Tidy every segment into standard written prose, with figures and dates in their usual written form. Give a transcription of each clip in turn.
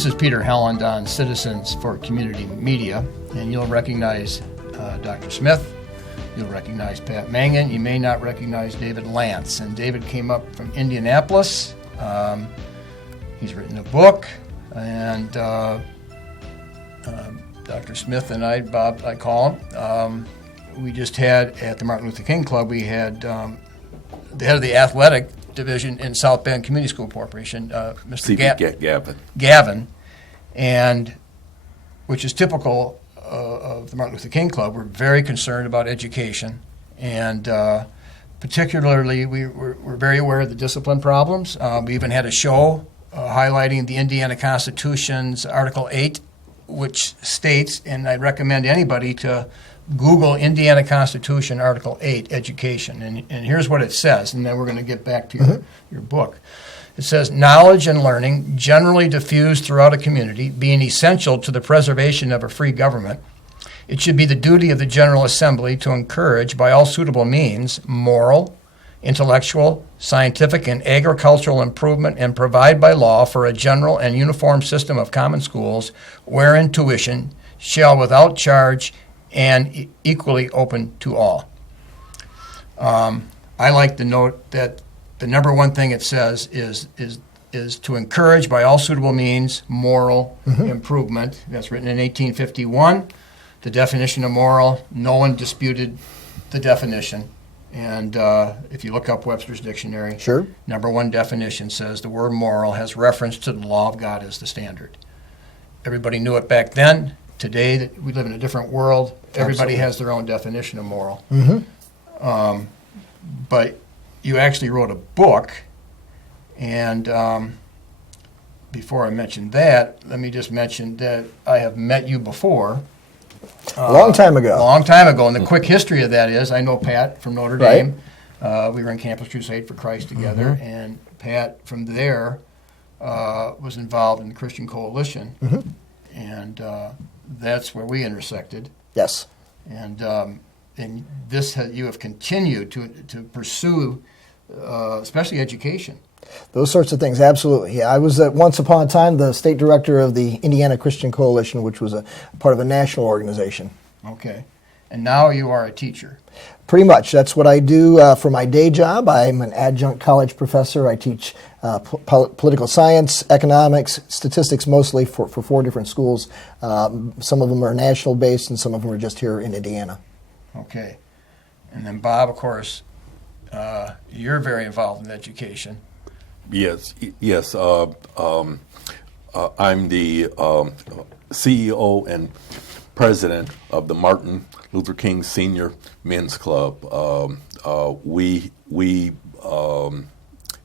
This is Peter Helland on Citizens for Community Media, and you'll recognize Dr. Smith. You'll recognize Pat Mangan. You may not recognize David Lance. And David came up from Indianapolis. He's written a book, and Dr. Smith and I, Bob, I call him, we just had at the Martin Luther King Club, we had the head of the athletic division in South Bend Community School Corporation, Mr. Gavin, and which is typical of the Martin Luther King Club. We're very concerned about education, and particularly we're very aware of the discipline problems. We even had a show highlighting the Indiana Constitution's Article 8, which states, and I recommend anybody to Google Indiana Constitution Article 8 education, and here's what it says, and then we're going to get back to your book. It says, knowledge and learning generally diffused throughout a community, being essential to the preservation of a free government, it should be the duty of the General Assembly to encourage, by all suitable means, moral, intellectual, scientific, and agricultural improvement, and provide by law for a general and uniform system of common schools wherein tuition shall without charge and equally open to all. I like to note that the number one thing it says is to encourage by all suitable means moral improvement. That's written in 1851. The definition of moral, no one disputed the definition. And if you look up Webster's dictionary, number one definition says the word moral has reference to the law of God as the standard. Everybody knew it back then. Today, that we live in a different world. Everybody has their own definition of moral. But you actually wrote a book, and before I mention that, let me just mention that I have met you before. A long time ago. And the quick history of that is, I know Pat from Notre Dame. We were in Campus Crusade for Christ together, and Pat from there was involved in the Christian Coalition, and that's where we intersected. Yes. And this you have continued to pursue, especially education. Those sorts of things, absolutely. Yeah, I was once upon a time the state director of the Indiana Christian Coalition, which was a part of a national organization. Okay. And now you are a teacher. Pretty much. That's what I do for my day job. I'm an adjunct college professor. I teach political science, economics, statistics, mostly for 4 different schools. Some of them are national based and some of them are just here in Indiana. Okay. And then Bob, of course, you're very involved in education. Yes. I'm the CEO and president of the Martin Luther King Senior Men's Club. We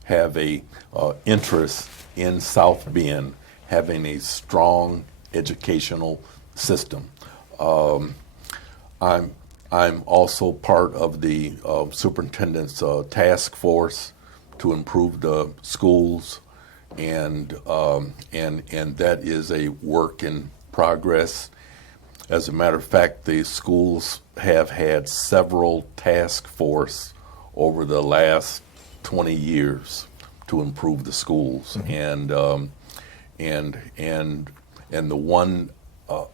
have a interest in South Bend having a strong educational system. I'm also part of the superintendent's task force to improve the schools, and that is a work in progress. As a matter of fact, the schools have had several task force over the last 20 years to improve the schools, and the one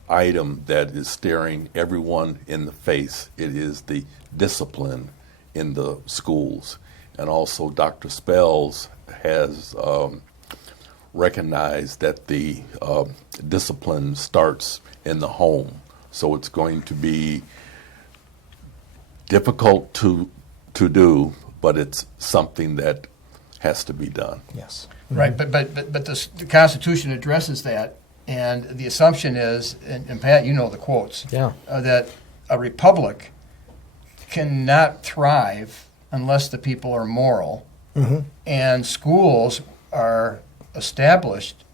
item that is staring everyone in the face, it is the discipline in the schools. And also Dr. Spells has recognized that the discipline starts in the home. So it's going to be difficult to do, but it's something that has to be done. Yes. Right, but the Constitution addresses that, and the assumption is, and Pat, you know the quotes, that a republic cannot thrive unless the people are moral, and schools are established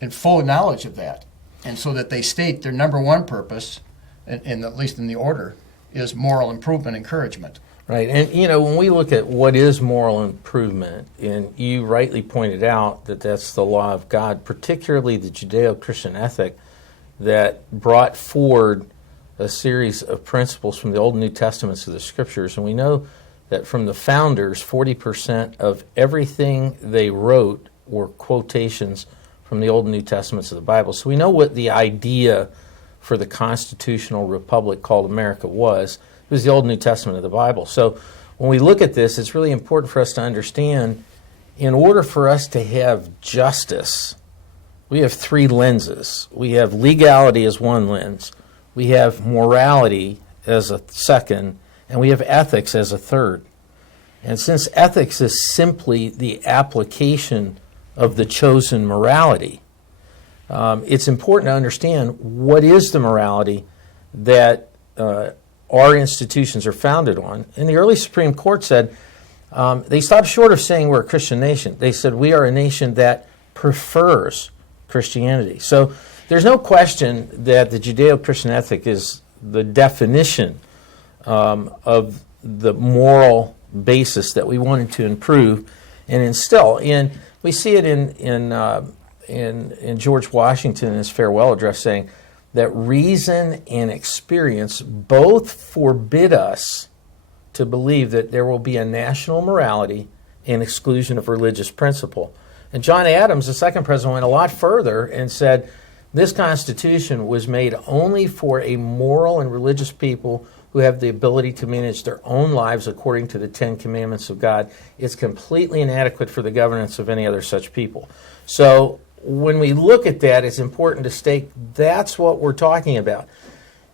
in full knowledge of that, and so that they state their number one purpose, at least in the order, is moral improvement, encouragement. Right, and when we look at what is moral improvement, and you rightly pointed out that that's the law of God, particularly the Judeo-Christian ethic that brought forward a series of principles from the Old and New Testaments of the Scriptures, and we know that from the founders, 40% of everything they wrote were quotations from from the Old and New Testaments of the Bible. So we know what the idea for the constitutional republic called America was. It was the Old and New Testament of the Bible. So when we look at this, it's really important for us to understand, in order for us to have justice, we have three lenses. We have legality as one lens, we have morality as a second, and we have ethics as a third. And since ethics is simply the application of the chosen morality, it's important to understand what is the morality that our institutions are founded on. And the early Supreme Court said, they stopped short of saying we're a Christian nation. They said we are a nation that prefers Christianity. So there's no question that the Judeo-Christian ethic is the definition of the moral basis that we wanted to improve and instill. And we see it in George Washington in his farewell address, saying that reason and experience both forbid us to believe that there will be a national morality and exclusion of religious principle. And John Adams, the second president, went a lot further and said this Constitution was made only for a moral and religious people who have the ability to manage their own lives according to the Ten Commandments of God. It's completely inadequate for the governance of any other such people. So when we look at that, it's important to state that's what we're talking about.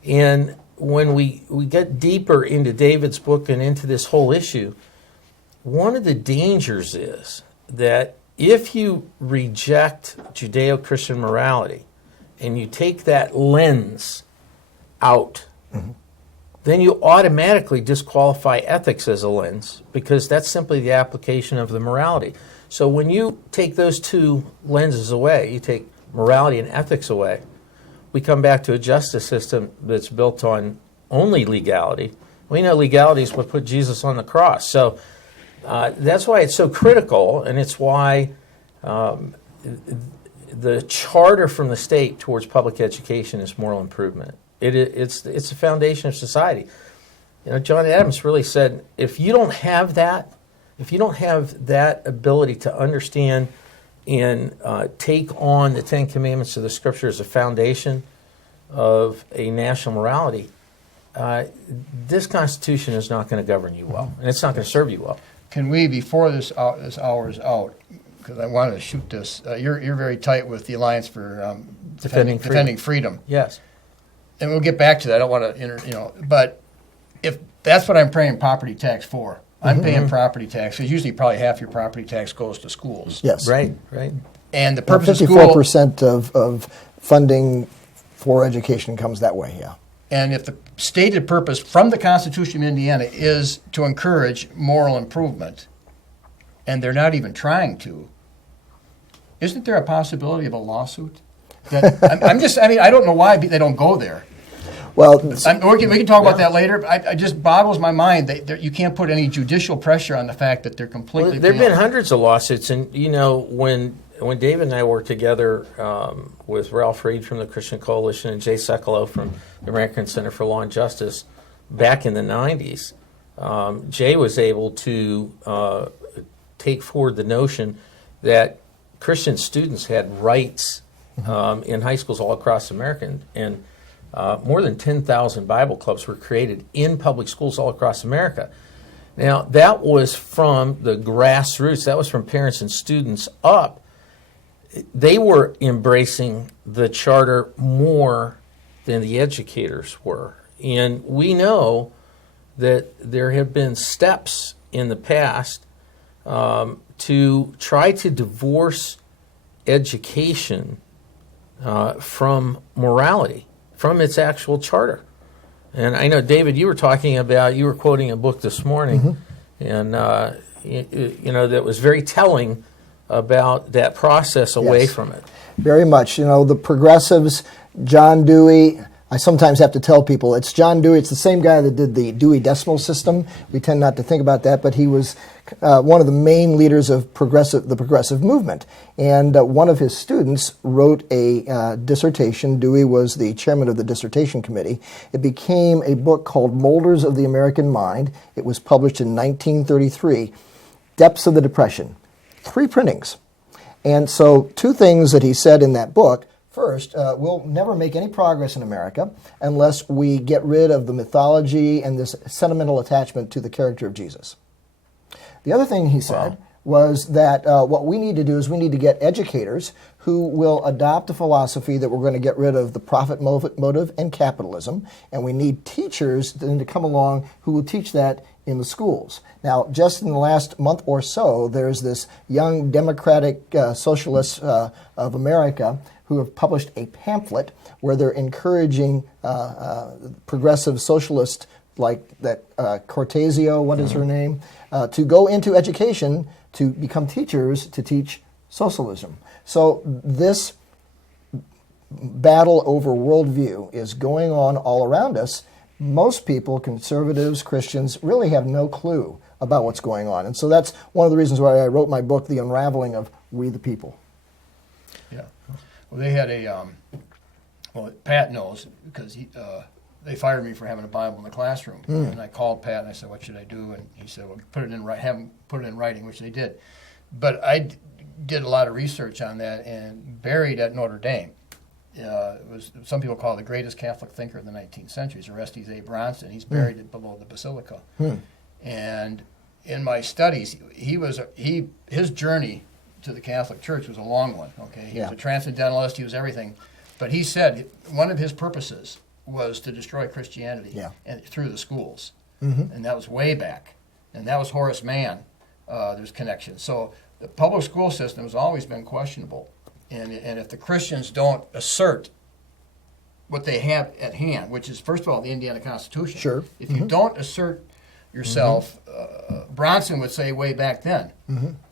And when we get deeper into David's book and into this whole issue, one of the dangers is that if you reject Judeo-Christian morality and you take that lens out, then you automatically disqualify ethics as a lens, because that's simply the application of the morality. So when you take those two lenses away, you take morality and ethics away, we come back to a justice system that's built on only legality. We know legality is what put Jesus on the cross. So that's why it's so critical, and it's why the charter from the state towards public education is moral improvement. It's the foundation of society. You know, John Adams really said, if you don't have that ability to understand and take on the Ten Commandments of the Scripture as a foundation of a national morality, this Constitution is not going to govern you well, and it's not going to serve you well. Can we, before this hour is out, because I wanted to shoot this, you're very tight with the Alliance for Defending Freedom. Yes. And we'll get back to that. I don't want to, but if that's what I'm paying property tax for, I'm paying property tax, because usually probably half your property tax goes to schools. Yes. Right. And the purpose of 54% of funding for education comes that way, yeah. And if the stated purpose from the Constitution of Indiana is to encourage moral improvement, and they're not even trying to, isn't there a possibility of a lawsuit? I don't know why they don't go there. Well, we can talk about that later. It just boggles my mind that you can't put any judicial pressure on the fact that they're completely. Well, there have been hundreds of lawsuits, and when David and I worked together with Ralph Reed from the Christian Coalition and Jay Sekulow from the American Center for Law and Justice back in the 90s, Jay was able to take forward the notion that Christian students had rights in high schools all across America, and more than 10,000 Bible clubs were created in public schools all across America. Now, that was from the grassroots. That was from parents and students up. They were embracing the charter more than the educators were. And we know that there have been steps in the past to try to divorce education from morality, from its actual charter. And I know, David, you were quoting a book this morning, and that was very telling about that process away from it. Very much. The progressives, John Dewey, I sometimes have to tell people it's John Dewey. It's the same guy that did the Dewey Decimal System. We tend not to think about that, but he was one of the main leaders of the progressive movement. And one of his students wrote a dissertation. Dewey was the chairman of the dissertation committee. It became a book called Molders of the American Mind. It was published in 1933. Depths of the Depression. 3 printings. And so, two things that he said in that book. First, we'll never make any progress in America unless we get rid of the mythology and this sentimental attachment to the character of Jesus. The other thing he said was that what we need to do is we need to get educators who will adopt a philosophy that we're going to get rid of the profit motive and capitalism, and we need teachers then to come along who will teach that in the schools. Now, just in the last month or so, there's this young democratic socialists of America who have published a pamphlet where they're encouraging progressive socialists like that Cortesio, what is her name, to go into education to become teachers to teach socialism. So this battle over worldview is going on all around us. Most people, conservatives, Christians, really have no clue about what's going on. And so that's one of the reasons why I wrote my book, The Unraveling of We the People. Yeah. Well, they had well, Pat knows because they fired me for having a Bible in the classroom. And I called Pat and I said, what should I do? And he said, well, have them put it in writing, which they did. But I did a lot of research on that, and buried at Notre Dame was, some people call it the greatest Catholic thinker of the 19th century, Orestes A. Bronson. He's buried below the Basilica. And in my studies, his journey to the Catholic Church was a long one. Okay, he was a transcendentalist. He was everything, but he said one of his purposes was to destroy Christianity and through the schools, and that was way back. And that was Horace Mann. There's connections. So the public school system has always been questionable, and if the Christians don't assert what they have at hand, which is first of all the Indiana Constitution, if you don't assert yourself, Bronson would say way back then,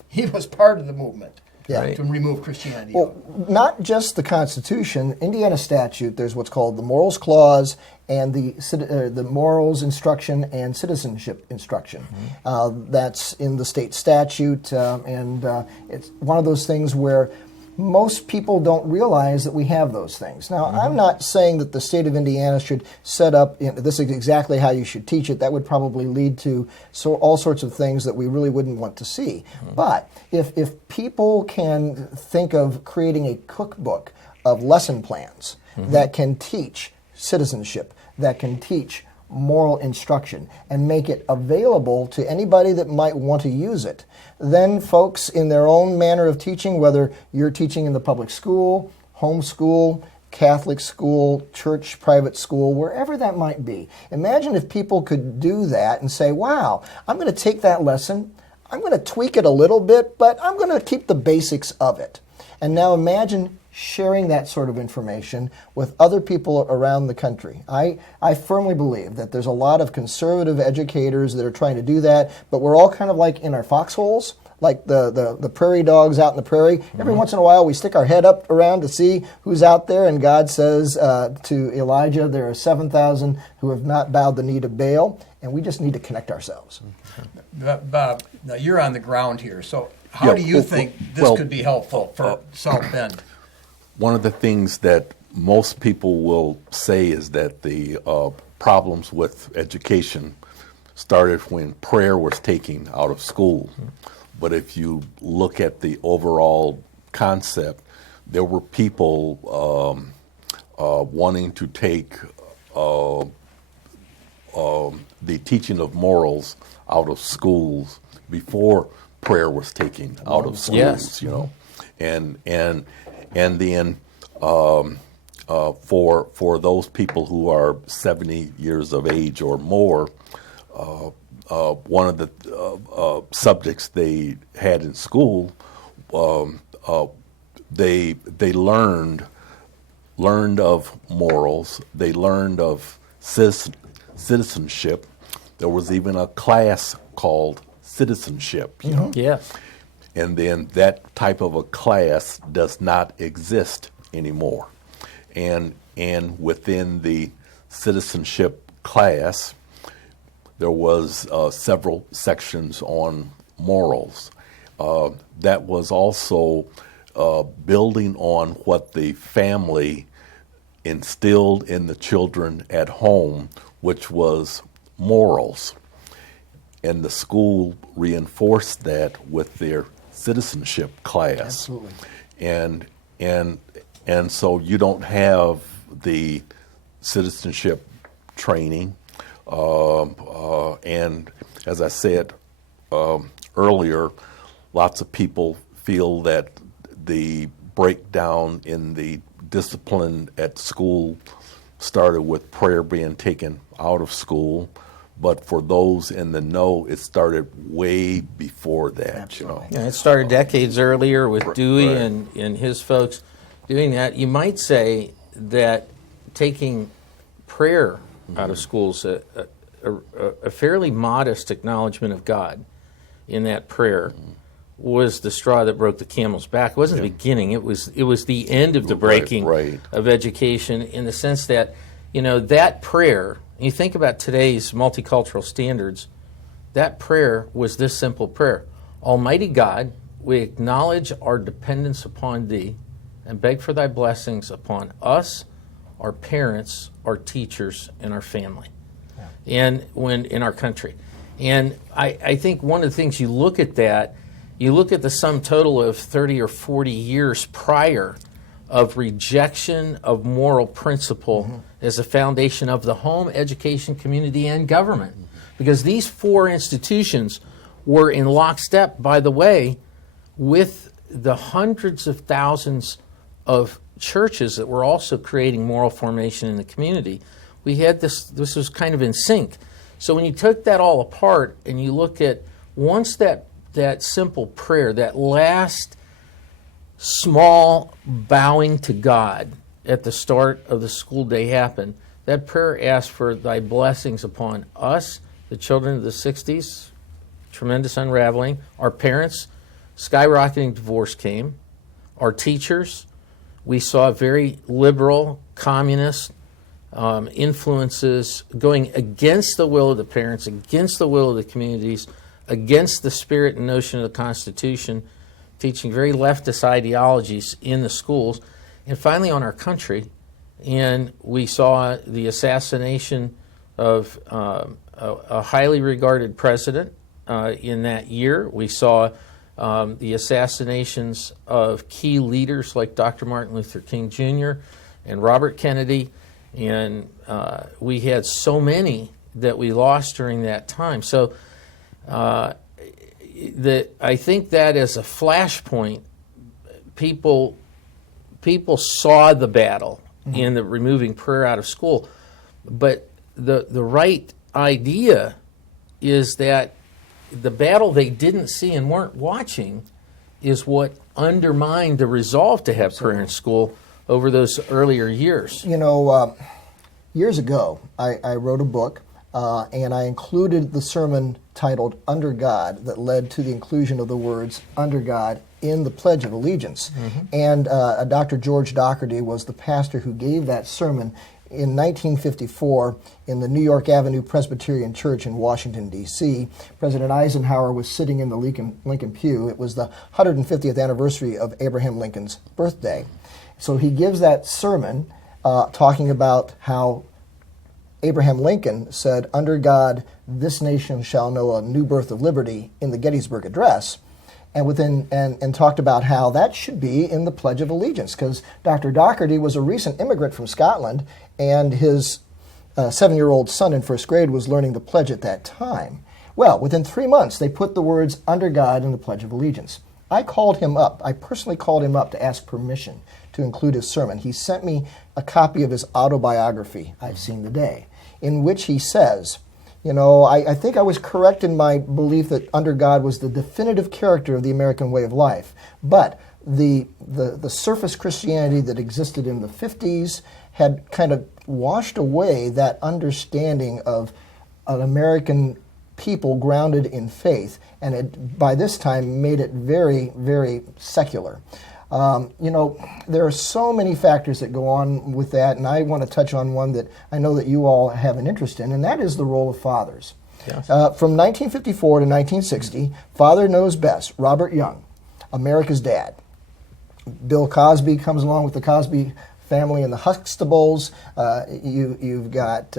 he was part of the movement to remove Christianity. Well, not just the Constitution, Indiana statute, there's what's called the Morals Clause and the Morals Instruction and Citizenship Instruction. That's in the state statute, and it's one of those things where most people don't realize that we have those things. Now, I'm not saying that the state of Indiana should set up, this is exactly how you should teach it. That would probably lead to all sorts of things that we really wouldn't want to see. But if people can think of creating a cookbook of lesson plans that can teach citizenship, that can teach moral instruction, and make it available to anybody that might want to use it, then folks in their own manner of teaching, whether you're teaching in the public school, homeschool, Catholic school, church, private school, wherever that might be. Imagine if people could do that and say, wow, I'm going to take that lesson, I'm going to tweak it a little bit, but I'm going to keep the basics of it. And now imagine sharing that sort of information with other people around the country. I firmly believe that there's a lot of conservative educators that are trying to do that, but we're all kind of like in our foxholes, like the prairie dogs out in the prairie. Every once in a while we stick our head up around to see who's out there, and God says to Elijah, there are 7,000 who have not bowed the knee to Baal, and we just need to connect ourselves. Bob, now you're on the ground here, so how do you think this could be helpful for South Bend? One of the things that most people will say is that the problems with education started when prayer was taken out of school. But if you look at the overall concept, there were people wanting to take the teaching of morals out of schools before prayer was taken out of schools, you know, and then for those people who are 70 years of age or more, one of the subjects they had in school, they learned of morals. They learned of citizenship. There was even a class called citizenship. You know? Yes. And then that type of a class does not exist anymore. And within the citizenship class, there was several sections on morals. That was also building on what the family instilled in the children at home, which was morals. And the school reinforced that with their citizenship class. Absolutely. And so you don't have the citizenship training, and as I said earlier, lots of people feel that the breakdown in the discipline at school started with prayer being taken out of school, but for those in the know, it started way before that. Yeah, it started decades earlier with Dewey right. and his folks doing that. You might say that taking prayer out of schools, a fairly modest acknowledgement of God in that prayer, was the straw that broke the camel's back. It wasn't the beginning. It was the end of the breaking of education, in the sense that, that prayer, and you think about today's multicultural standards, that prayer was this simple prayer: Almighty God, we acknowledge our dependence upon Thee and beg for Thy blessings upon us, our parents, our teachers, and our family, and when in our country. And I think one of the things, you look at that, you look at the sum total of 30 or 40 years prior of rejection of moral principle as a foundation of the home, education, community, and government. Because these four institutions were in lockstep, by the way, with the hundreds of thousands of churches that were also creating moral formation in the community. We had this was kind of in sync. So when you took that all apart and you look at, once that simple prayer, that last small bowing to God at the start of the school day happened, that prayer asked for Thy blessings upon us, the children of the 60s, tremendous unraveling, our parents, skyrocketing divorce came, our teachers, we saw very liberal, communist influences going against the will of the parents, against the will of the communities, against the spirit and notion of the Constitution, teaching very leftist ideologies in the schools, and finally on our country. And we saw the assassination of a highly regarded president in that year. We saw the assassinations of key leaders like Dr. Martin Luther King Jr. and Robert Kennedy, and we had so many that we lost during that time. So I think that as a flashpoint, people saw the battle in the removing prayer out of school, but the right idea is that the battle they didn't see and weren't watching is what undermined the resolve to have prayer in school over those earlier years. Years ago, I wrote a book, and I included the sermon titled Under God that led to the inclusion of the words under God in the Pledge of Allegiance. And Dr. George Doherty was the pastor who gave that sermon in 1954 in the New York Avenue Presbyterian Church in Washington, D.C. President Eisenhower was sitting in the Lincoln pew. It was the 150th anniversary of Abraham Lincoln's birthday. So he gives that sermon talking about how Abraham Lincoln said, under God, this nation shall know a new birth of liberty, in the Gettysburg Address, and talked about how that should be in the Pledge of Allegiance, because Dr. Doherty was a recent immigrant from Scotland, and his 7-year-old son in first grade was learning the pledge at that time. Well, within 3 months, they put the words under God in the Pledge of Allegiance. I personally called him up to ask permission to include his sermon. He sent me a copy of his autobiography, I've Seen the Day, in which he says, I think I was correct in my belief that under God was the definitive character of the American way of life, but the surface Christianity that existed in the 50s had kind of washed away that understanding of an American people grounded in faith, and it, by this time, made it very, very secular. There are so many factors that go on with that, and I want to touch on one that I know that you all have an interest in, and that is the role of fathers. Yes. From 1954 to 1960, Father Knows Best, Robert Young, America's Dad. Bill Cosby comes along with the Cosby Family and the Huxtables. You've got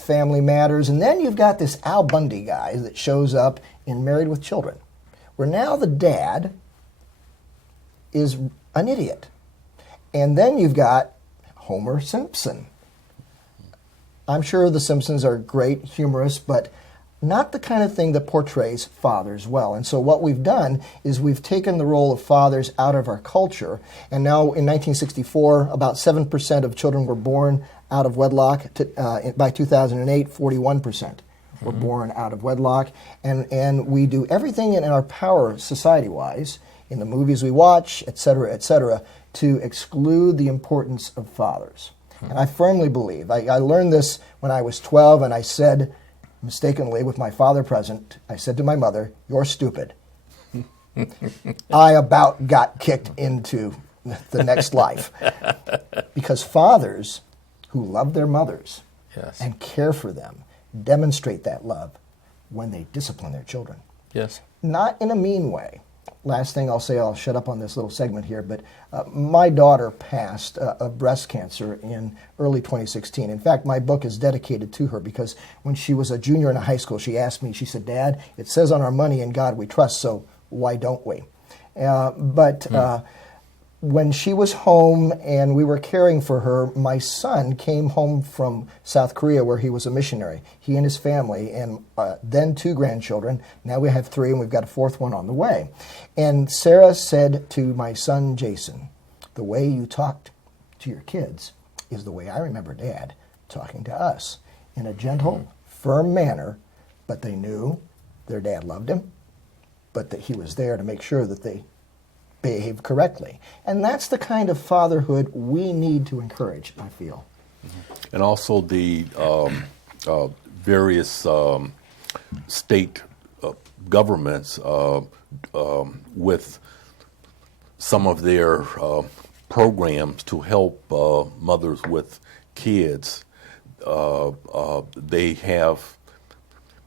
Family Matters, and then you've got this Al Bundy guy that shows up in Married with Children, where now the dad is an idiot. And then you've got Homer Simpson. I'm sure the Simpsons are great, humorous, but not the kind of thing that portrays fathers well. And so what we've done is we've taken the role of fathers out of our culture, and now in 1964, about 7% of children were born out of wedlock. By 2008, 41% were born out of wedlock. And we do everything in our power, society-wise, in the movies we watch, et cetera, to exclude the importance of fathers. And I firmly believe, I learned this when I was 12, and I said, mistakenly, with my father present, I said to my mother, "You're stupid." I about got kicked into the next life. Because fathers who love their mothers Yes. and care for them demonstrate that love when they discipline their children. Yes. Not in a mean way. Last thing I'll say, I'll shut up on this little segment here, but my daughter passed of breast cancer in early 2016. In fact, my book is dedicated to her because when she was a junior in high school, she asked me, she said, "Dad, it says on our money, in God we trust, so why don't we?" When she was home and we were caring for her, my son came home from South Korea where he was a missionary. He and his family, and then 2 grandchildren. Now we have 3, and we've got a 4th one on the way. And Sarah said to my son, Jason, "The way you talked to your kids is the way I remember Dad talking to us, in a gentle, firm manner, but they knew their dad loved him, but that he was there to make sure that they behave correctly." And that's the kind of fatherhood we need to encourage, I feel. And also the various state governments with some of their programs to help mothers with kids. They have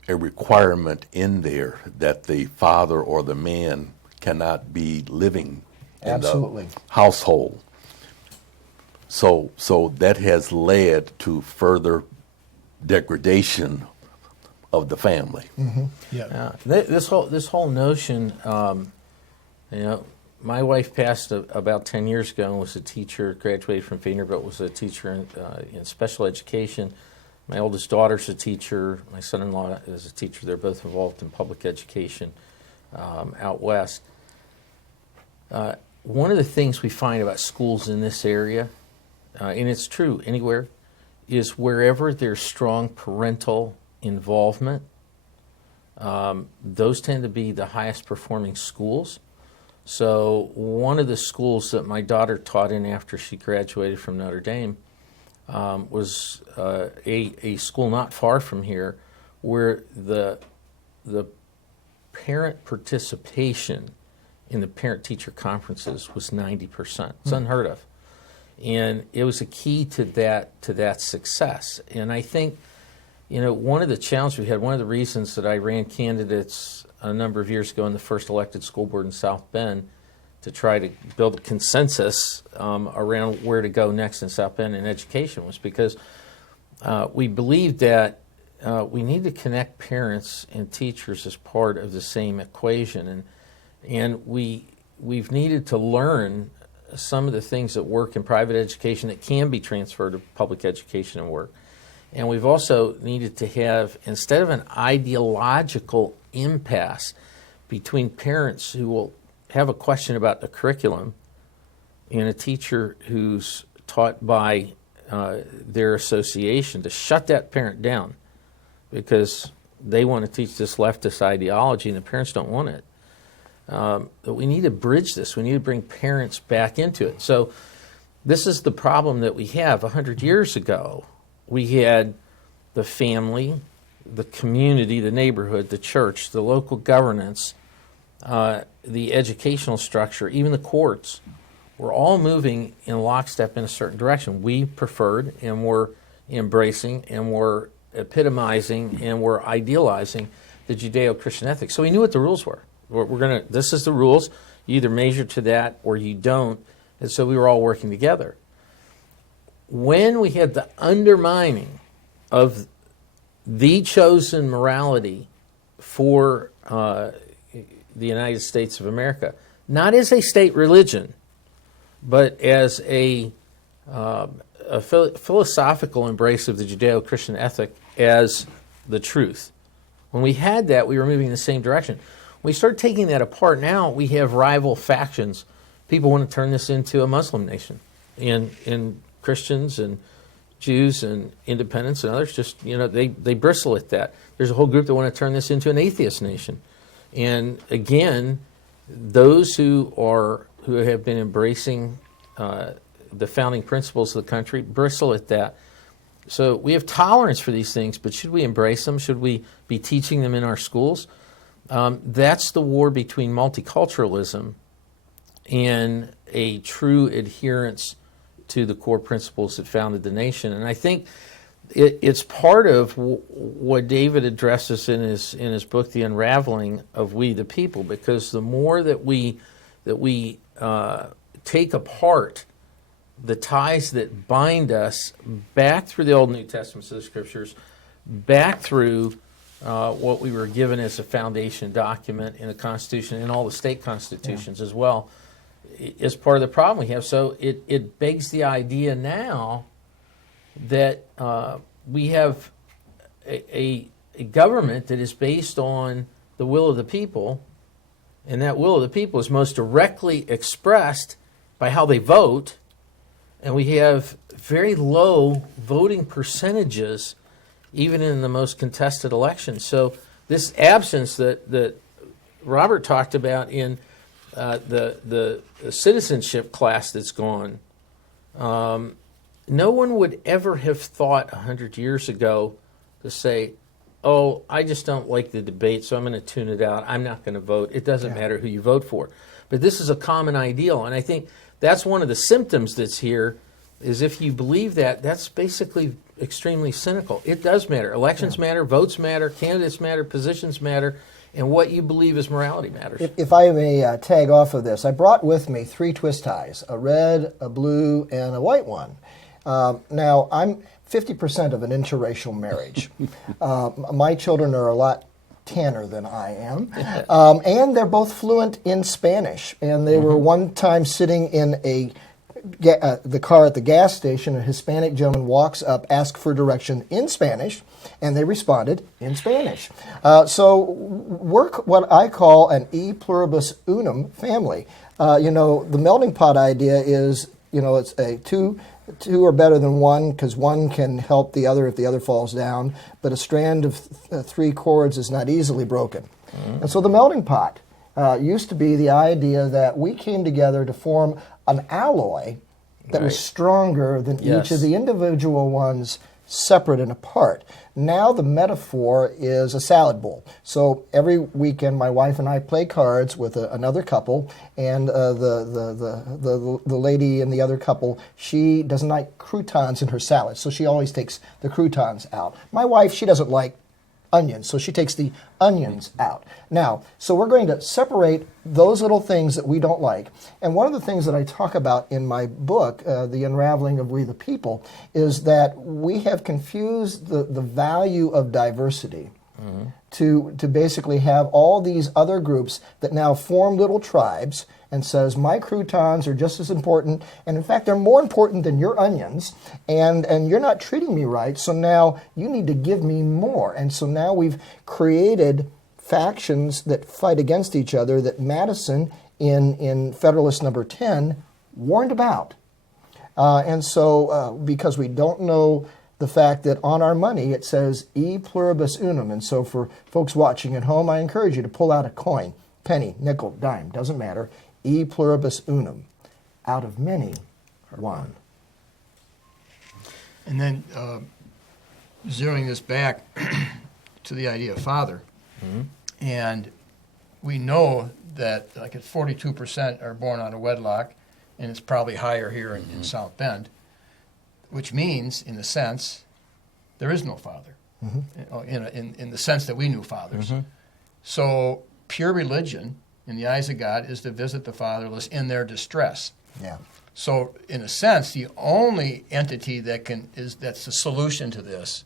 a requirement in there that the father or the man cannot be living in Absolutely. the household. So that has led to further degradation of the family. Yeah. This whole notion, my wife passed about 10 years ago and was a teacher, graduated from Vanderbilt, was a teacher in special education. My oldest daughter's a teacher. My son-in-law is a teacher. They're both involved in public education out west. One of the things we find about schools in this area, and it's true anywhere, is wherever there's strong parental involvement, those tend to be the highest performing schools. So one of the schools that my daughter taught in after she graduated from Notre Dame was a school not far from here where the parent participation in the parent-teacher conferences was 90%. It's unheard of. And it was a key to that success. And I think, one of the challenges we had, one of the reasons that I ran candidates a number of years ago in the first elected school board in South Bend to try to build a consensus around where to go next in South Bend in education was because we believed that we need to connect parents and teachers as part of the same equation. And we've needed to learn some of the things that work in private education that can be transferred to public education and work. And we've also needed to have, instead of an ideological impasse between parents who will have a question about the curriculum and a teacher who's taught by their association, to shut that parent down because they want to teach this leftist ideology and the parents don't want it. But we need to bridge this. We need to bring parents back into it. So this is the problem that we have. 100 years ago, we had the family, the community, the neighborhood, the church, the local governance, the educational structure, even the courts, were all moving in lockstep in a certain direction. We preferred and were embracing and were epitomizing and were idealizing the Judeo-Christian ethic. So we knew what the rules were. This is the rules. You either measure to that or you don't. And so we were all working together. When we had the undermining of the chosen morality for the United States of America, not as a state religion, but as a philosophical embrace of the Judeo-Christian ethic as the truth. When we had that, we were moving in the same direction. When we start taking that apart now, we have rival factions. People want to turn this into a Muslim nation. And Christians and Jews and independents and others just, they bristle at that. There's a whole group that want to turn this into an atheist nation. And again, those who have been embracing the founding principles of the country bristle at that. So we have tolerance for these things, but should we embrace them? Should we be teaching them in our schools? That's the war between multiculturalism and a true adherence to the core principles that founded the nation. And I think it's part of what David addresses in his book, The Unraveling of We the People, because the more that we take apart the ties that bind us back through the Old and New Testaments of the Scriptures, back through what we were given as a foundation document in the Constitution and all the state constitutions as well, is part of the problem we have. So it begs the idea now that we have a government that is based on the will of the people, and that will of the people is most directly expressed by how they vote, and we have very low voting percentages even in the most contested elections. So this absence that Robert talked about in the citizenship class that's gone, no one would ever have thought 100 years ago to say, oh, I just don't like the debate, so I'm going to tune it out. I'm not going to vote. It doesn't matter who you vote for. But this is a common ideal, and I think that's one of the symptoms that's here, is if you believe that, that's basically extremely cynical. It does matter. Elections matter, votes matter, candidates matter, positions matter, and what you believe is morality matters. If I may tag off of this, I brought with me 3 twist ties, a red, a blue, and a white one. Now, I'm 50% of an interracial marriage. My children are a lot tanner than I am, and they're both fluent in Spanish. And they were one time sitting in the car at the gas station. A Hispanic gentleman walks up, asks for direction in Spanish, and they responded in Spanish. So work what I call an e pluribus unum family. The melting pot idea is, it's a two are better than one because one can help the other if the other falls down, but a strand of 3 cords is not easily broken. And so the melting pot used to be the idea that we came together to form an alloy that was stronger than each of the individual ones separate and apart. Now the metaphor is a salad bowl. So every weekend my wife and I play cards with another couple, and the lady in the other couple, she doesn't like croutons in her salad, so she always takes the croutons out. My wife, she doesn't like onions, so she takes the onions out. Now, so we're going to separate those little things that we don't like. And one of the things that I talk about in my book, The Unraveling of We the People, is that we have confused the value of diversity to basically have all these other groups that now form little tribes and says, my croutons are just as important, and in fact, they're more important than your onions, and you're not treating me right, so now you need to give me more. And so now we've created factions that fight against each other that Madison, in Federalist number 10, warned about. And so because we don't know the fact that on our money it says e pluribus unum, and so for folks watching at home, I encourage you to pull out a coin, penny, nickel, dime, doesn't matter, e pluribus unum, out of many, one. And then zeroing this back to the idea of father, and we know that like 42% are born out of wedlock, and it's probably higher here in South Bend, which means, in the sense, there is no father, in the sense that we knew fathers. So pure religion, in the eyes of God, is to visit the fatherless in their distress. Yeah. So, in a sense, the only entity that's the solution to this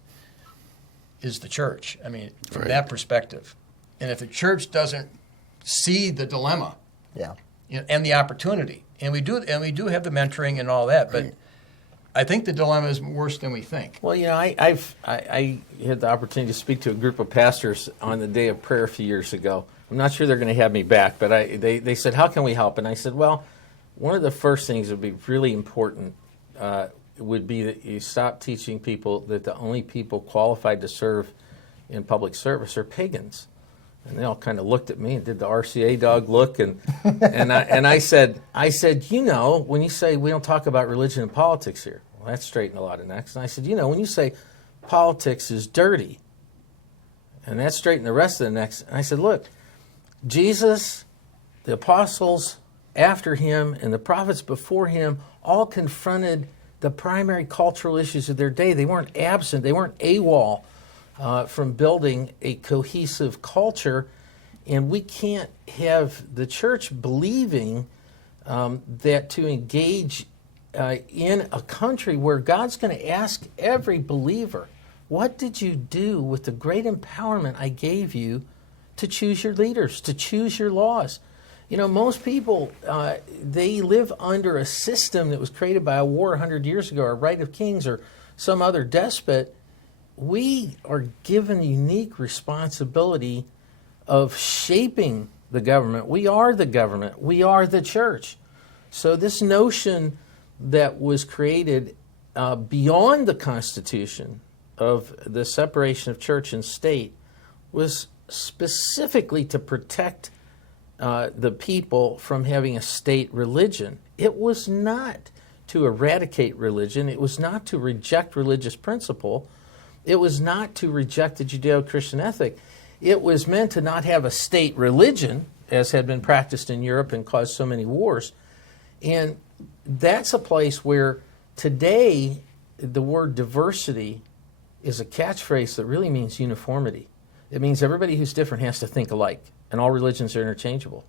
is the church. I mean, from that perspective. And if the church doesn't see the dilemma, and the opportunity. And we do have the mentoring and all that, but I think the dilemma is worse than we think. Well, I had the opportunity to speak to a group of pastors on the day of prayer a few years ago. I'm not sure they're going to have me back, but they said, how can we help? And I said, well, one of the first things that would be really important would be that you stop teaching people that the only people qualified to serve in public service are pagans. And they all kind of looked at me and did the RCA dog look, and I said, when you say we don't talk about religion and politics here, well, that straightened a lot of necks. And I said, when you say politics is dirty, and that straightened the rest of the necks. And I said, look, Jesus, the apostles after him, and the prophets before him all confronted the primary cultural issues of their day. They weren't absent. They weren't AWOL from building a cohesive culture. And we can't have the church believing that to engage in a country where God's going to ask every believer, what did you do with the great empowerment I gave you to choose your leaders, to choose your laws? Most people, they live under a system that was created by a war 100 years ago, or right of kings, or some other despot. We are given a unique responsibility of shaping the government. We are the government. We are the church. So this notion that was created beyond the Constitution of the separation of church and state was specifically to protect the people from having a state religion. It was not to eradicate religion. It was not to reject religious principle. It was not to reject the Judeo-Christian ethic. It was meant to not have a state religion, as had been practiced in Europe and caused so many wars. And that's a place where today the word diversity is a catchphrase that really means uniformity. It means everybody who's different has to think alike, and all religions are interchangeable.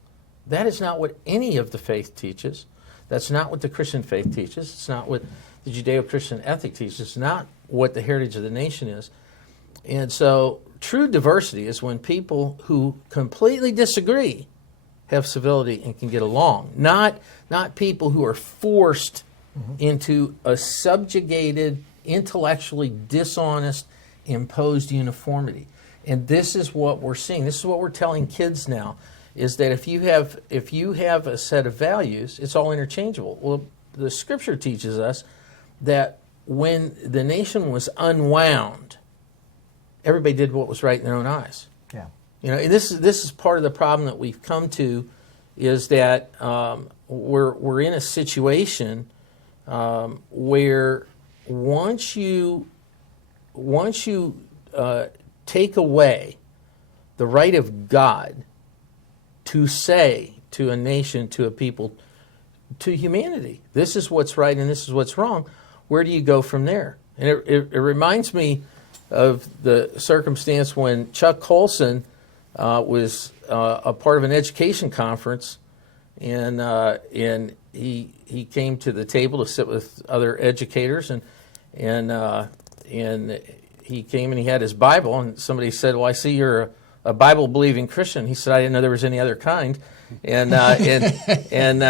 That is not what any of the faith teaches. That's not what the Christian faith teaches. It's not what the Judeo-Christian ethic teaches. It's not what the heritage of the nation is. And so true diversity is when people who completely disagree have civility and can get along, not people who are forced into a subjugated, intellectually dishonest, imposed uniformity. And this is what we're seeing. This is what we're telling kids now, is that if you have a set of values, it's all interchangeable. Well, the Scripture teaches us that when the nation was unwound, everybody did what was right in their own eyes. Yeah. And this is part of the problem that we've come to, is that we're in a situation where once you take away the right of God to say to a nation, to a people, to humanity, this is what's right and this is what's wrong, where do you go from there? And it reminds me of the circumstance when Chuck Colson was a part of an education conference, and he came to the table to sit with other educators, and he came and he had his Bible, and somebody said, "Well, I see you're a Bible-believing Christian." He said, "I didn't know there was any other kind." And the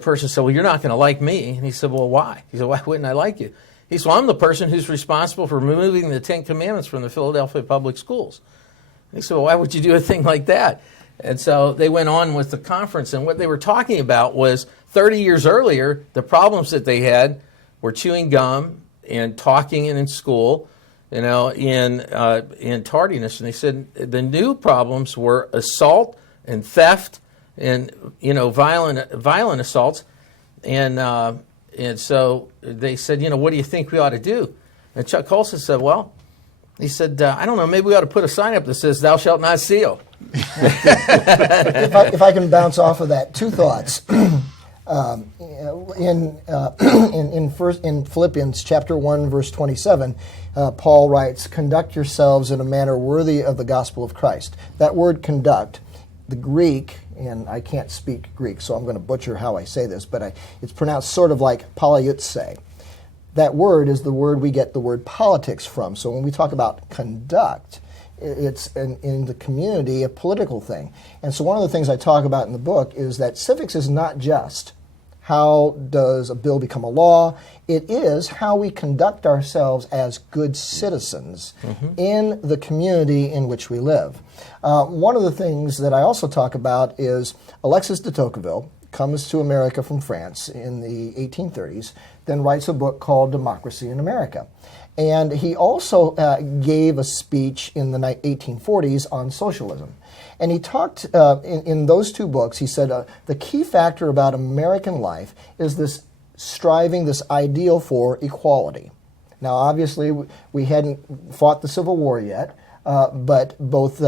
person said, "Well, you're not going to like me." And he said, "Well, why?" He said, "Why wouldn't I like you?" He said, "Well, I'm the person who's responsible for removing the Ten Commandments from the Philadelphia public schools." And he said, "Well, why would you do a thing like that?" And so they went on with the conference, and what they were talking about was 30 years earlier, the problems that they had were chewing gum and talking in school, in tardiness. And they said the new problems were assault and theft and violent assaults. And so they said, what do you think we ought to do? And Chuck Colson said, well, he said, I don't know, maybe we ought to put a sign up that says, "Thou shalt not steal." If I can bounce off of that, two thoughts. In Philippians chapter 1, verse 27, Paul writes, "Conduct yourselves in a manner worthy of the gospel of Christ." That word "conduct," the Greek, and I can't speak Greek, so I'm going to butcher how I say this, but it's pronounced sort of like polaiutse. That word is the word we get the word politics from. So when we talk about conduct, it's in the community a political thing. And so one of the things I talk about in the book is that civics is not just how does a bill become a law, it is how we conduct ourselves as good citizens in the community in which we live. One of the things that I also talk about is Alexis de Tocqueville comes to America from France in the 1830s, then writes a book called Democracy in America. And he also gave a speech in the 1840s on socialism. And he talked, in those two books, he said, the key factor about American life is this striving, this ideal for equality. Now, obviously, we hadn't fought the Civil War yet, but both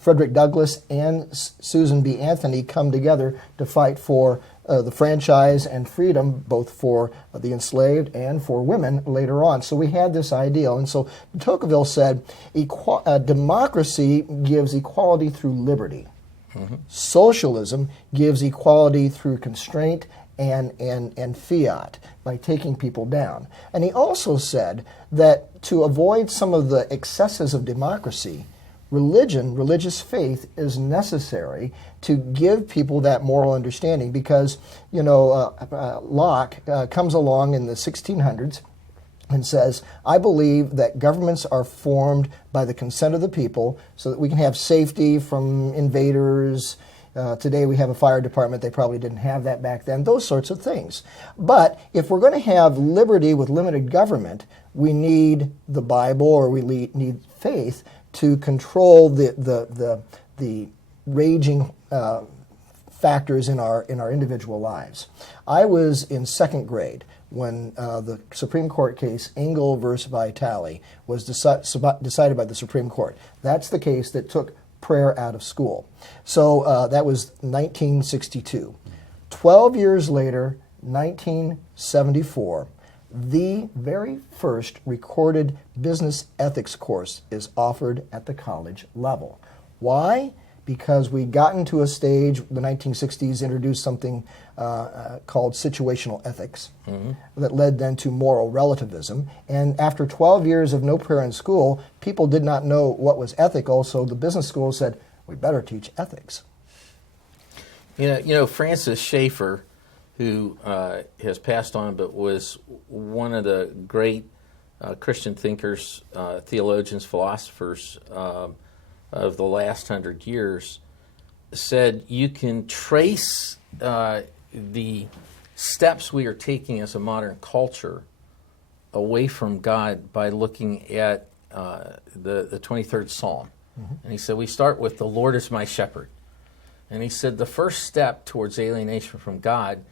Frederick Douglass and Susan B. Anthony come together to fight for the franchise and freedom, both for the enslaved and for women later on. So we had this ideal. And so Tocqueville said, democracy gives equality through liberty. Socialism gives equality through constraint and fiat, by taking people down. And he also said that to avoid some of the excesses of democracy, religious faith is necessary to give people that moral understanding, because, Locke comes along in the 1600s and says, I believe that governments are formed by the consent of the people so that we can have safety from invaders. Today we have a fire department. They probably didn't have that back then, those sorts of things. But if we're going to have liberty with limited government, we need the Bible, or we need faith to control the raging factors in our individual lives. I was in second grade when the Supreme Court case Engel versus Vitale was decided by the Supreme Court. That's the case that took prayer out of school. So that was 1962. 12 years later, 1974, the very first recorded business ethics course is offered at the college level. Why? Because we got into a stage, the 1960s introduced something called situational ethics that led then to moral relativism. And after 12 years of no prayer in school, people did not know what was ethical, so the business schools said, we better teach ethics. Francis Schaeffer, who has passed on but was one of the great Christian thinkers, theologians, philosophers of the last 100 years, said you can trace the steps we are taking as a modern culture away from God by looking at the 23rd Psalm. And he said, we start with, the Lord is my shepherd. And he said the first step towards alienation from God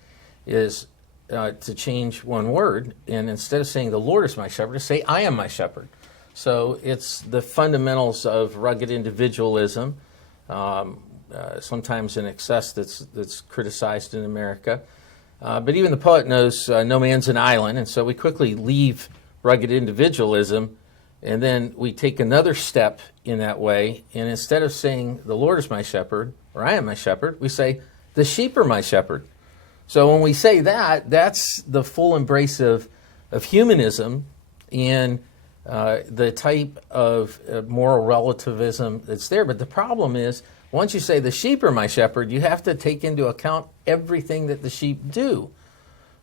is to change one word, and instead of saying the Lord is my shepherd, to say I am my shepherd. So it's the fundamentals of rugged individualism, sometimes in excess that's criticized in America. But even the poet knows no man's an island, and so we quickly leave rugged individualism, and then we take another step in that way, and instead of saying the Lord is my shepherd, or I am my shepherd, we say the sheep are my shepherd. So when we say that, that's the full embrace of humanism and the type of moral relativism that's there. But the problem is, once you say the sheep are my shepherd, you have to take into account everything that the sheep do.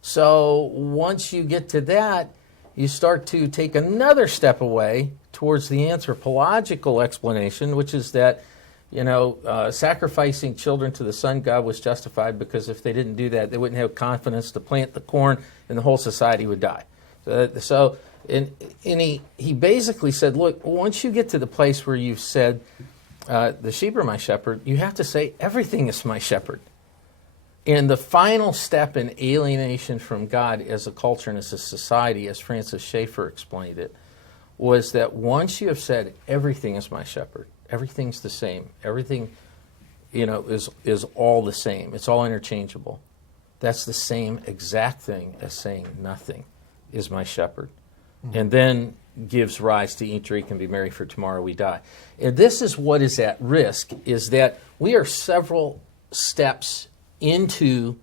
So once you get to that, you start to take another step away towards the anthropological explanation, which is that, sacrificing children to the sun god was justified because if they didn't do that, they wouldn't have confidence to plant the corn and the whole society would die. And he basically said, look, once you get to the place where you've said, the sheep are my shepherd, you have to say, everything is my shepherd. And the final step in alienation from God as a culture and as a society, as Francis Schaeffer explained it, was that once you have said, everything is my shepherd, everything's the same, everything is all the same, it's all interchangeable, that's the same exact thing as saying nothing is my shepherd. And then gives rise to eat, drink, and be merry, for tomorrow we die. And this is what is at risk, is that we are several steps into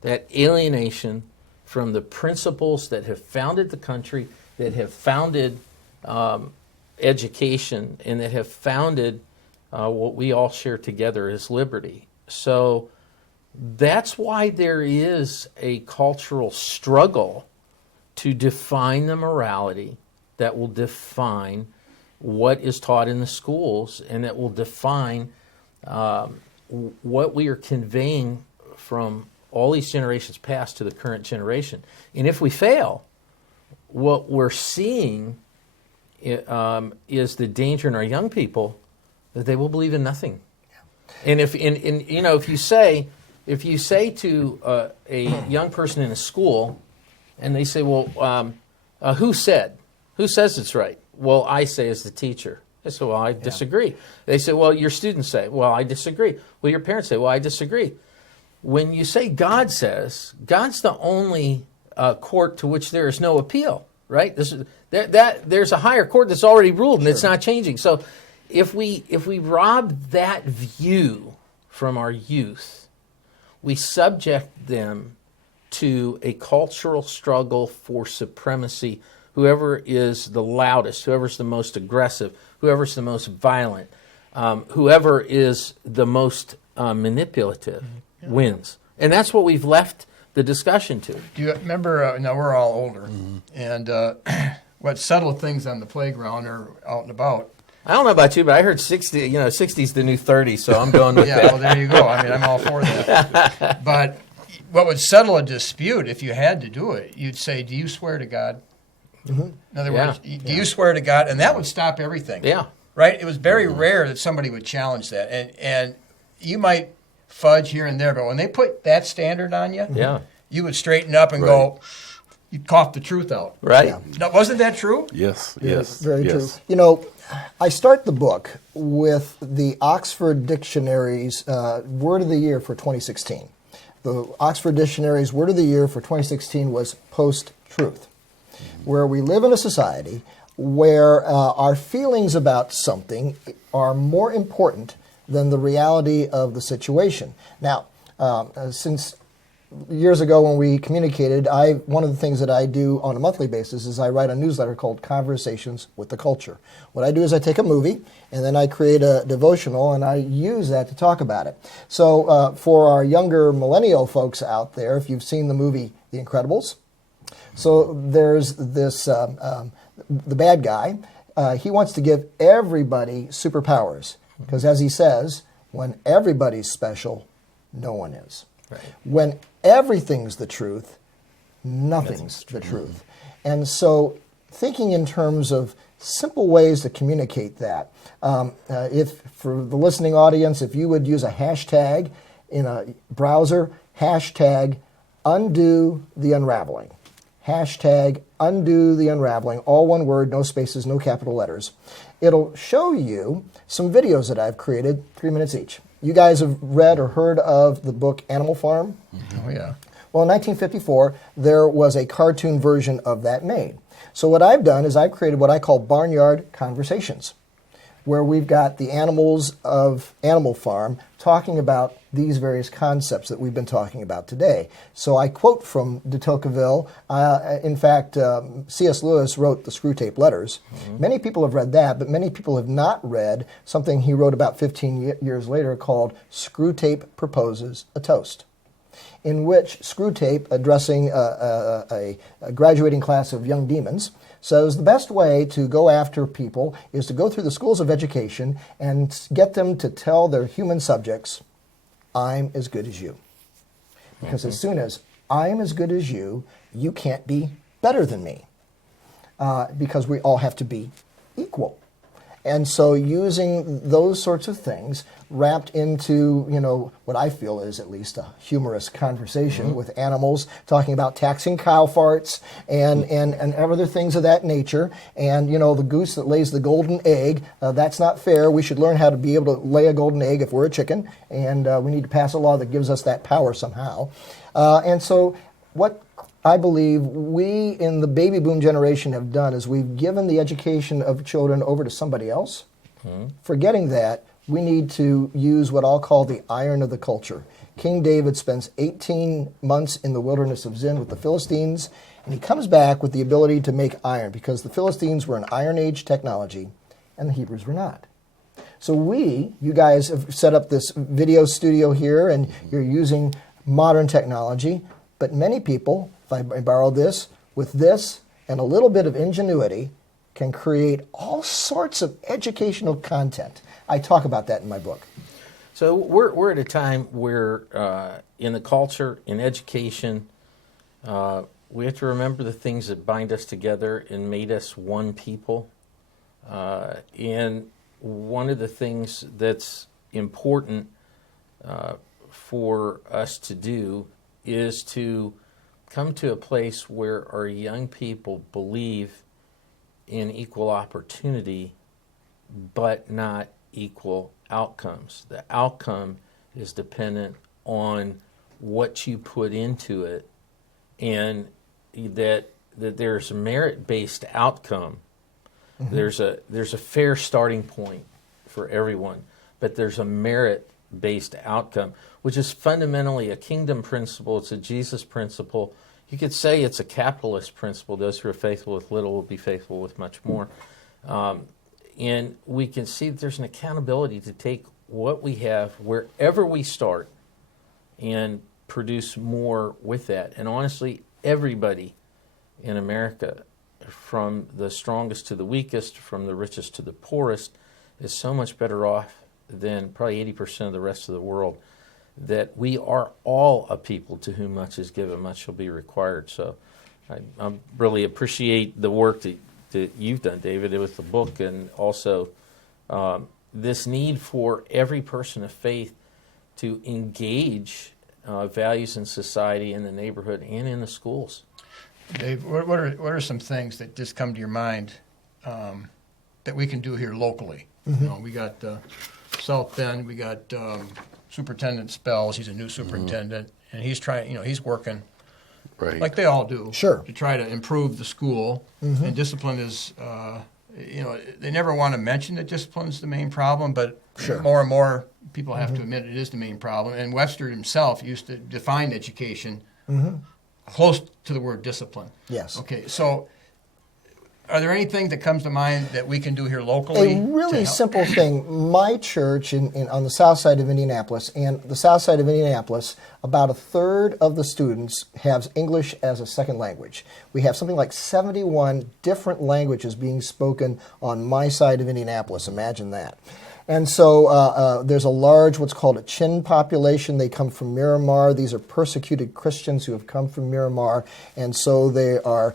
that alienation from the principles that have founded the country, that have founded education and that have founded what we all share together as liberty. So that's why there is a cultural struggle to define the morality that will define what is taught in the schools and that will define what we are conveying from all these generations past to the current generation. And if we fail, what we're seeing is the danger in our young people that they will believe in nothing. And if you say to a young person in a school, and they say, "Well, who says it's right?" "Well, I say as the teacher." They say, "Well, I disagree." They say, "Well, your students say." "Well, I disagree." "Well, your parents say." "Well, I disagree." When you say God says, God's the only court to which there is no appeal, right? There's a higher court that's already ruled, and it's not changing. So if we rob that view from our youth, we subject them to a cultural struggle for supremacy. Whoever is the loudest, whoever's the most aggressive, whoever's the most violent, whoever is the most manipulative wins. And that's what we've left the discussion to. Do you remember, now we're all older, and what settled things on the playground or out and about? I don't know about you, but I heard 60, 60's the new 30, so I'm going with Yeah, that. well, there you go. I mean, I'm all for that. But what would settle a dispute, if you had to do it, you'd say, "Do you swear to God?" In other words, do you swear to God? And that would stop everything. Yeah. Right? It was very rare that somebody would challenge that. And you might fudge here and there, but when they put that standard on you, you would straighten up and go, you'd cough the truth out. Right. Yeah. Now, wasn't that true? Yes. Very true. You know, I start the book with the Oxford Dictionary's Word of the Year for 2016. The Oxford Dictionary's Word of the Year for 2016 was post-truth, where we live in a society where our feelings about something are more important than the reality of the situation. Now, since years ago when we communicated, one of the things that I do on a monthly basis is I write a newsletter called Conversations with the Culture. What I do is I take a movie and then I create a devotional and I use that to talk about it. So for our younger millennial folks out there, if you've seen the movie The Incredibles, so there's this, the bad guy, he wants to give everybody superpowers because as he says, when everybody's special, no one is. Right. When everything's the truth, nothing's the truth. And so thinking in terms of simple ways to communicate that, if for the listening audience, if you would use a hashtag in a browser, hashtag undo the unraveling. Hashtag undo the unraveling, all one word, no spaces, no capital letters. It'll show you some videos that I've created, 3 minutes each. You guys have read or heard of the book Animal Farm? Oh, yeah. Well, in 1954, there was a cartoon version of that made. So what I've done is I've created what I call barnyard conversations, where we've got the animals of Animal Farm talking about these various concepts that we've been talking about today. So I quote from de Tocqueville. In fact, C.S. Lewis wrote the Screwtape Letters. Many people have read that, but many people have not read something he wrote about 15 years later called Screwtape Proposes a Toast, in which Screwtape, addressing a graduating class of young demons, says the best way to go after people is to go through the schools of education and get them to tell their human subjects, I'm as good as you. Because as soon as I'm as good as you, you can't be better than me. Because we all have to be equal. And so using those sorts of things wrapped into, what I feel is at least a humorous conversation with animals, talking about taxing cow farts and other things of that nature. And, the goose that lays the golden egg, that's not fair. We should learn how to be able to lay a golden egg if we're a chicken. And we need to pass a law that gives us that power somehow. And so what I believe we in the baby boom generation have done is we've given the education of children over to somebody else. Forgetting that, we need to use what I'll call the iron of the culture. King David spends 18 months in the wilderness of Zin with the Philistines, and he comes back with the ability to make iron because the Philistines were an Iron Age technology, and the Hebrews were not. So you guys have set up this video studio here, and you're using modern technology, but many people, if I borrow this, with this and a little bit of ingenuity, can create all sorts of educational content. I talk about that in my book. So we're at a time where in the culture, in education, we have to remember the things that bind us together and made us one people. And one of the things that's important for us to do is to come to a place where our young people believe in equal opportunity, but not equal outcomes. The outcome is dependent on what you put into it, and that there's a merit-based outcome. Mm-hmm. There's a fair starting point for everyone, but there's a merit-based outcome, which is fundamentally a kingdom principle. It's a Jesus principle. You could say it's a capitalist principle. Those who are faithful with little will be faithful with much more. And we can see that there's an accountability to take what we have wherever we start and produce more with that. And honestly, everybody in America, from the strongest to the weakest, from the richest to the poorest, is so much better off than probably 80% of the rest of the world, that we are all a people to whom much is given, much shall be required. So I really appreciate the work that you've done, David, with the book, and also this need for every person of faith to engage values in society, in the neighborhood, and in the schools. Dave, what are some things that just come to your mind that we can do here locally? Mm-hmm. You know, we got South Bend, we got Superintendent Spells. He's a new superintendent, and he's trying. He's working, right, like they all do, sure, to try to improve the school. Mm-hmm. And discipline is, they never want to mention that discipline is the main problem, but sure, more and more people have to admit it is the main problem. And Webster himself used to define education close to the word discipline. Yes. Okay, so are there anything that comes to mind that we can do here locally? A really simple thing. My church on the south side of Indianapolis, and the south side of Indianapolis, about a third of the students have English as a second language. We have something like 71 different languages being spoken on my side of Indianapolis. Imagine that. And so there's a large, what's called a Chin population. They come from Miramar. These are persecuted Christians who have come from Miramar. And so they are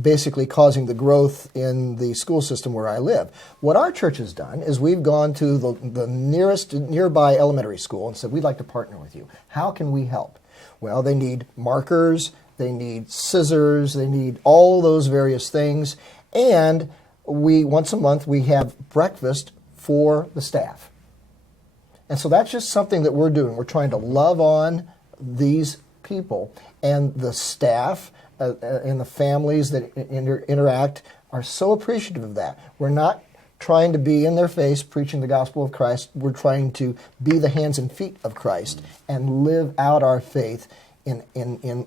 basically causing the growth in the school system where I live. What our church has done is we've gone to the nearby elementary school and said, we'd like to partner with you. How can we help? Well, they need markers, they need scissors, they need all those various things. And once a month, we have breakfast for the staff. And so that's just something that we're doing. We're trying to love on these people, and the staff and the families that interact are so appreciative of that. We're not trying to be in their face preaching the gospel of Christ. We're trying to be the hands and feet of Christ and live out our faith in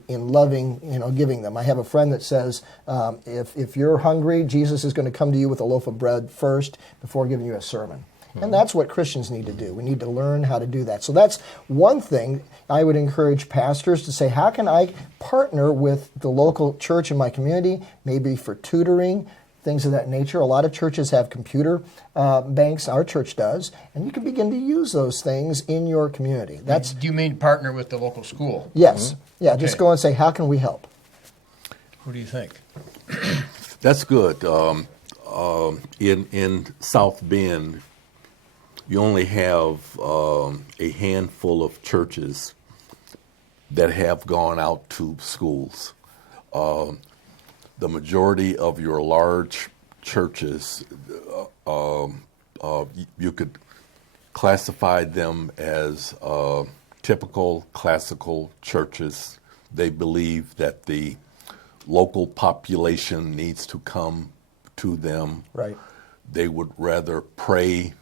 loving, giving them. I have a friend that says, if you're hungry, Jesus is going to come to you with a loaf of bread first before giving you a sermon. Mm-hmm. And that's what Christians need to do. We need to learn how to do that. So that's one thing I would encourage pastors to say, how can I partner with the local church in my community, maybe for tutoring, things of that nature. A lot of churches have computer banks. Our church does. And you can begin to use those things in your community. Do you mean partner with the local school? Yes. Mm-hmm. Yeah, okay. Just go and say, how can we help? What do you think? That's good. In South Bend, you only have a handful of churches that have gone out to schools. The majority of your large churches, you could classify them as typical classical churches. They believe that the local population needs to come to them. Right. They would rather pray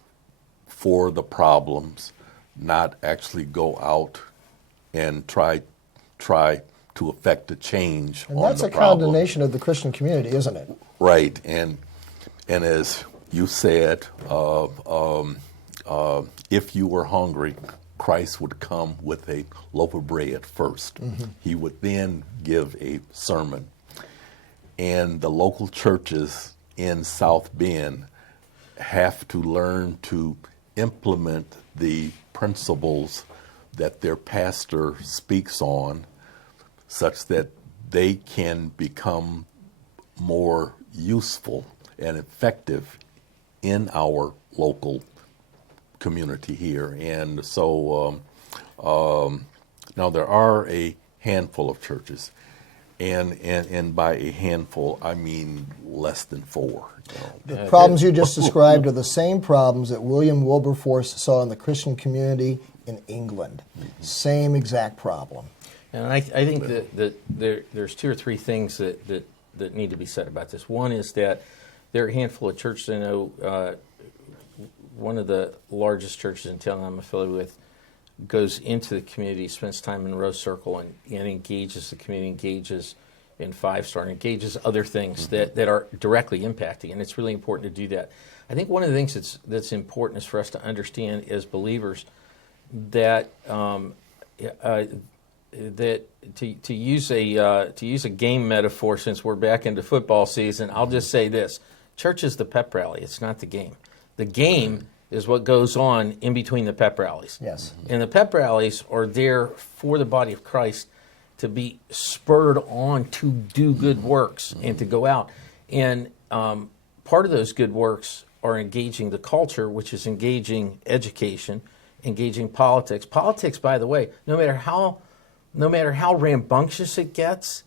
for the problems, not actually go out and try to affect a change on the problem. And that's a condemnation of the Christian community, isn't it? Right, and as you said, if you were hungry, Christ would come with a loaf of bread first. He would then give a sermon. And the local churches in South Bend have to learn to implement the principles that their pastor speaks on, such that they can become more useful and effective in our local community here. And so now there are a handful of churches, and by a handful I mean less than 4. The problems you just described are the same problems that William Wilberforce saw in the Christian community in England. Same exact problem. And I think that there's 2 or 3 things that need to be said about this. One is that there are a handful of churches. I know one of the largest churches in town I'm affiliated with goes into the community, spends time in Rose Circle, and engages the community, engages in 5-star, and engages other things that are directly impacting. And it's really important to do that. I think one of the things that's important is for us to understand as believers that that to use a game metaphor, since we're back into football season, I'll just say this: church is the pep rally. It's not the game. The game is what goes on in between the pep rallies. Yes. And the pep rallies are there for the body of Christ to be spurred on to do good works and to go out. And part of those good works are engaging the culture, which is engaging education, engaging politics. Politics, by the way, no matter how rambunctious it gets,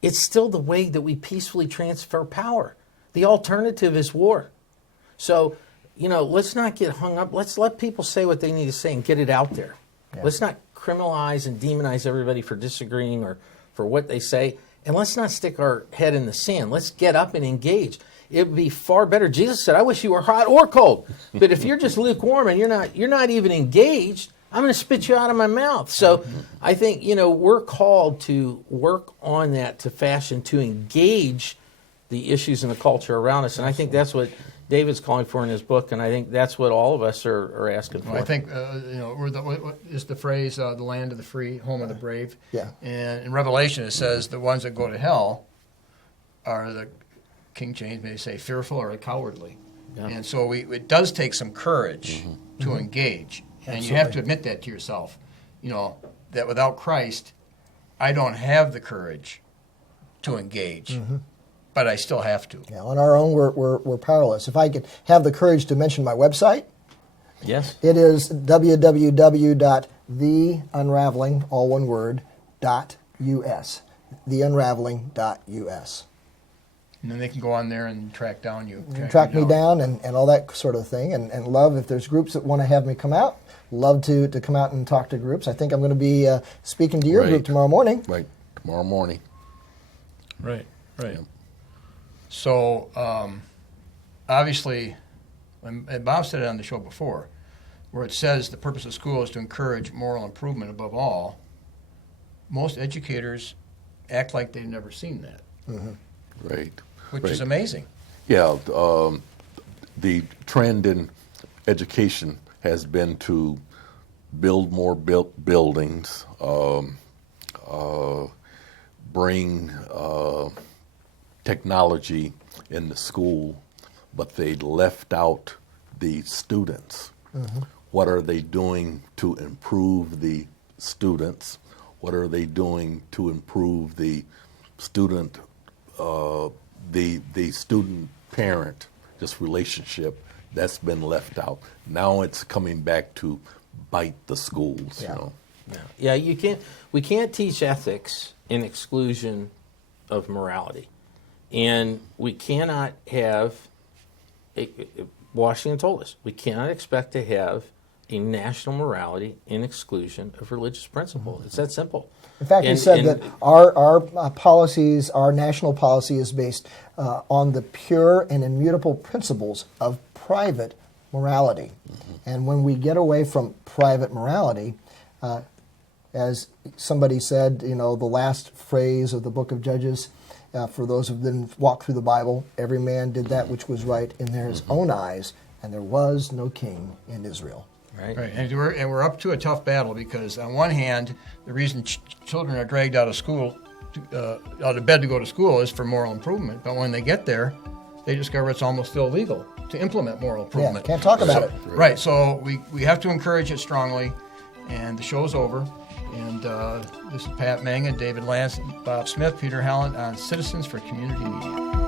it's still the way that we peacefully transfer power. The alternative is war. So, let's not get hung up. Let's let people say what they need to say and get it out there. Yeah. Let's not criminalize and demonize everybody for disagreeing or for what they say. And let's not stick our head in the sand. Let's get up and engage. It would be far better. Jesus said, I wish you were hot or cold. But if you're just lukewarm and you're not even engaged, I'm going to spit you out of my mouth. So I think, we're called to work on that, to engage the issues in the culture around us. And I think that's what David's calling for in his book, and I think that's what all of us are asking for. Well, I think, what is the phrase, the land of the free, home of the brave? Yeah. And in Revelation it says the ones that go to hell are the, King James may say, fearful or cowardly. Yeah. And so it does take some courage to engage. And Absolutely. You have to admit that to yourself, that without Christ, I don't have the courage to engage. But I still have to. Yeah, on our own, we're powerless. If I could have the courage to mention my website, yes, it is www.theunraveling, all one word, .us. Theunraveling.us. And then they can go on there and track down you. Track me down and all that sort of thing. And love, if there's groups that want to have me come out, love to come out and talk to groups. I think I'm going to be speaking to your group tomorrow morning. Right, tomorrow morning. Right. Yep. So, obviously, and Bob said it on the show before, where it says the purpose of school is to encourage moral improvement above all, most educators act like they've never seen that. Right. Which is amazing. Yeah, the trend in education has been to build more buildings, bring technology in the school, but they left out the students. What are they doing to improve the students? What are they doing to improve the student, the student parent, just relationship? That's been left out. Now it's coming back to bite the schools. Yeah, we can't teach ethics in exclusion of morality. And we cannot have, Washington told us, we cannot expect to have a national morality in exclusion of religious principle. It's that simple. In fact, he said that our policies, our national policy is based on the pure and immutable principles of private morality. And when we get away from private morality, as somebody said, the last phrase of the book of Judges For those who've been walked through the Bible, every man did that which was right in his own eyes, and there was no king in Israel. Right. Right, and we're up to a tough battle because on one hand, the reason children are dragged out of school, out of bed to go to school, is for moral improvement. But when they get there, they discover it's almost illegal to implement moral improvement. Yeah, can't talk about it. Right, so we have to encourage it strongly, and the show's over. And this is Pat Manga, David Lance, Bob Smith, Peter Helland on Citizens for Community Media.